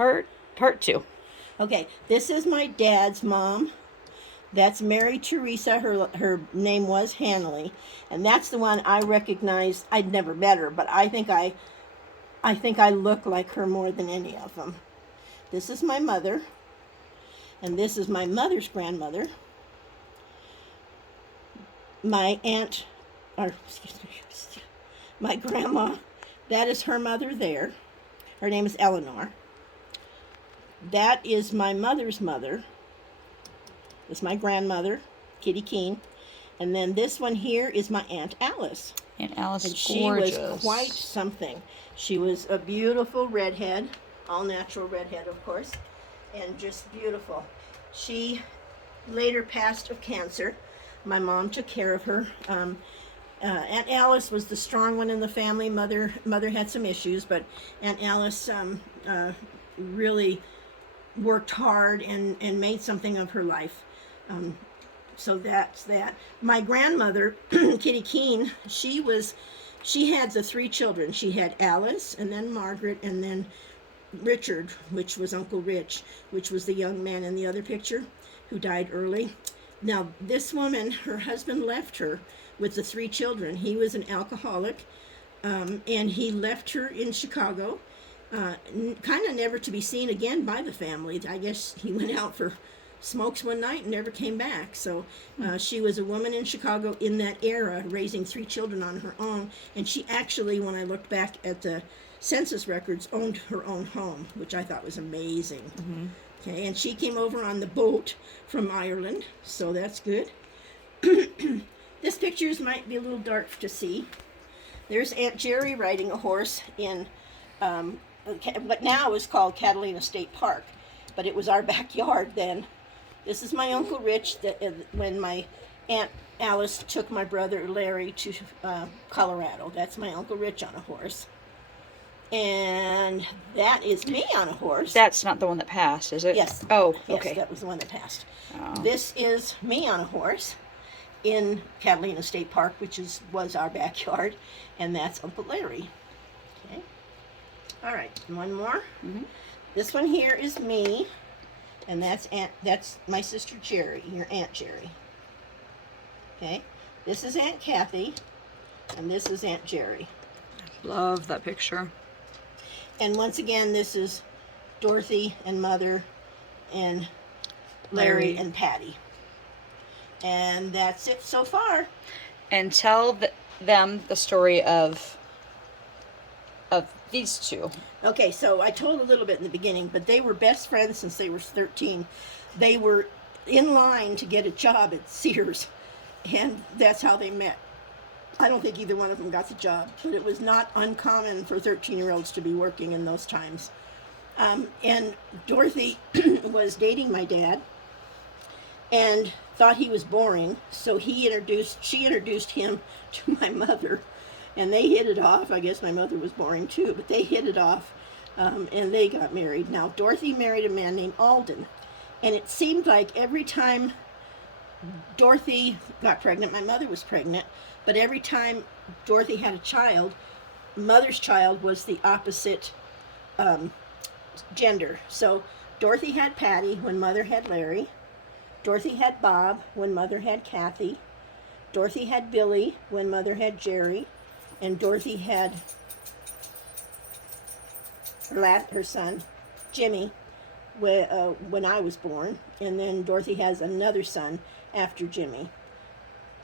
part two. Okay, this is my dad's mom. That's Mary Teresa. Her name was Hanley, and that's the one I recognized. I'd never met her, but I think I look like her more than any of them. This is my mother, and this is my mother's grandmother. My aunt, or excuse me, my grandma. That is her mother there. Her name is Eleanor. That is my mother's mother. It's my grandmother, Kitty Keene. And then this one here is my Aunt Alice. Aunt Alice, and she gorgeous. was quite something. She was a beautiful redhead, all natural redhead, of course, and just beautiful. She later passed of cancer. My mom took care of her. Aunt Alice was the strong one in the family. Mother had some issues, but Aunt Alice really worked hard and made something of her life. So that's that. My grandmother, Kitty Keene, she had the 3 children. She had Alice, and then Margaret, and then Richard, which was Uncle Rich, which was the young man in the other picture who died early. Now, this woman, her husband left her with the 3 children. He was an alcoholic, and he left her in Chicago, kind of never to be seen again by the family. I guess he went out for smokes one night and never came back. So she was a woman in Chicago in that era, raising 3 children on her own. And she actually, when I looked back at the census records, owned her own home, which I thought was amazing. Mm-hmm. Okay, and she came over on the boat from Ireland, so that's good. This pictures might be a little dark to see. There's Aunt Jerry riding a horse in what now is called Catalina State Park, but it was our backyard then. This is my Uncle Rich when my Aunt Alice took my brother Larry to Colorado. That's my Uncle Rich on a horse. And that is me on a horse. That's not the one that passed, is it? Yes. Oh, yes, okay. That was the one that passed. Oh. This is me on a horse in Catalina State Park, which was our backyard, and that's Uncle Larry. Okay. All right, one more. Mm-hmm. This one here is me, and that's my sister Jerry, your Aunt Jerry. Okay. This is Aunt Kathy, and this is Aunt Jerry. Love that picture. And once again, this is Dorothy and Mother and Larry and Patty. And that's it so far. And tell them the story of these two. Okay, so I told a little bit in the beginning, but they were best friends since they were 13. They were in line to get a job at Sears, and that's how they met. I don't think either one of them got the job, but it was not uncommon for 13-year-olds to be working in those times. And Dorothy was dating my dad and thought he was boring, so she introduced him to my mother, and they hit it off. I guess my mother was boring too, but they hit it off, and they got married. Now, Dorothy married a man named Alden, and it seemed like every time Dorothy got pregnant, my mother was pregnant, but every time Dorothy had a child, mother's child was the opposite gender. So Dorothy had Patty when mother had Larry. Dorothy had Bob when mother had Kathy. Dorothy had Billy when mother had Jerry. And Dorothy had her son, Jimmy, when I was born. And then Dorothy has another son after Jimmy.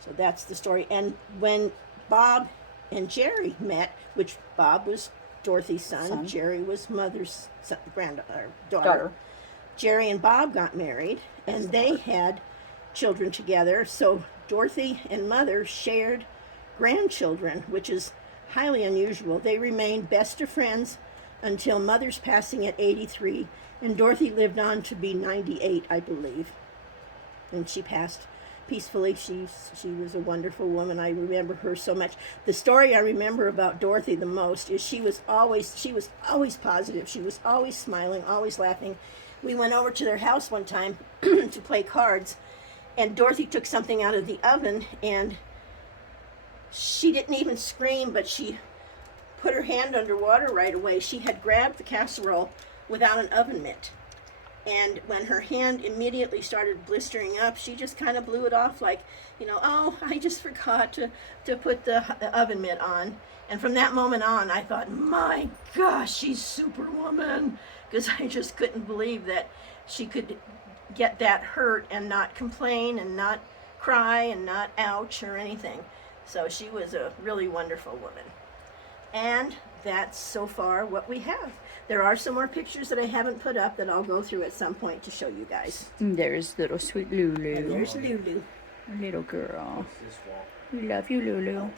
So that's the story. And when Bob and Jerry met, which Bob was Dorothy's son. Jerry was mother's son, daughter. Jerry and Bob got married, and they had children together. So Dorothy and mother shared grandchildren, which is highly unusual. They remained best of friends until mother's passing at 83, and Dorothy lived on to be 98, I believe. And she passed peacefully. She was a wonderful woman. I remember her so much. The story I remember about Dorothy the most is she was always positive. She was always smiling, always laughing. We went over to their house one time to play cards, and Dorothy took something out of the oven, and she didn't even scream, but she put her hand underwater right away. She had grabbed the casserole without an oven mitt. And when her hand immediately started blistering up, she just kind of blew it off like, oh, I just forgot to put the oven mitt on. And from that moment on, I thought, my gosh, she's Superwoman. Because I just couldn't believe that she could get that hurt and not complain and not cry and not ouch or anything. So she was a really wonderful woman. And that's so far what we have. There are some more pictures that I haven't put up that I'll go through at some point to show you guys. There's little sweet Lulu. And there's Lulu. Little girl. We love you, Lulu.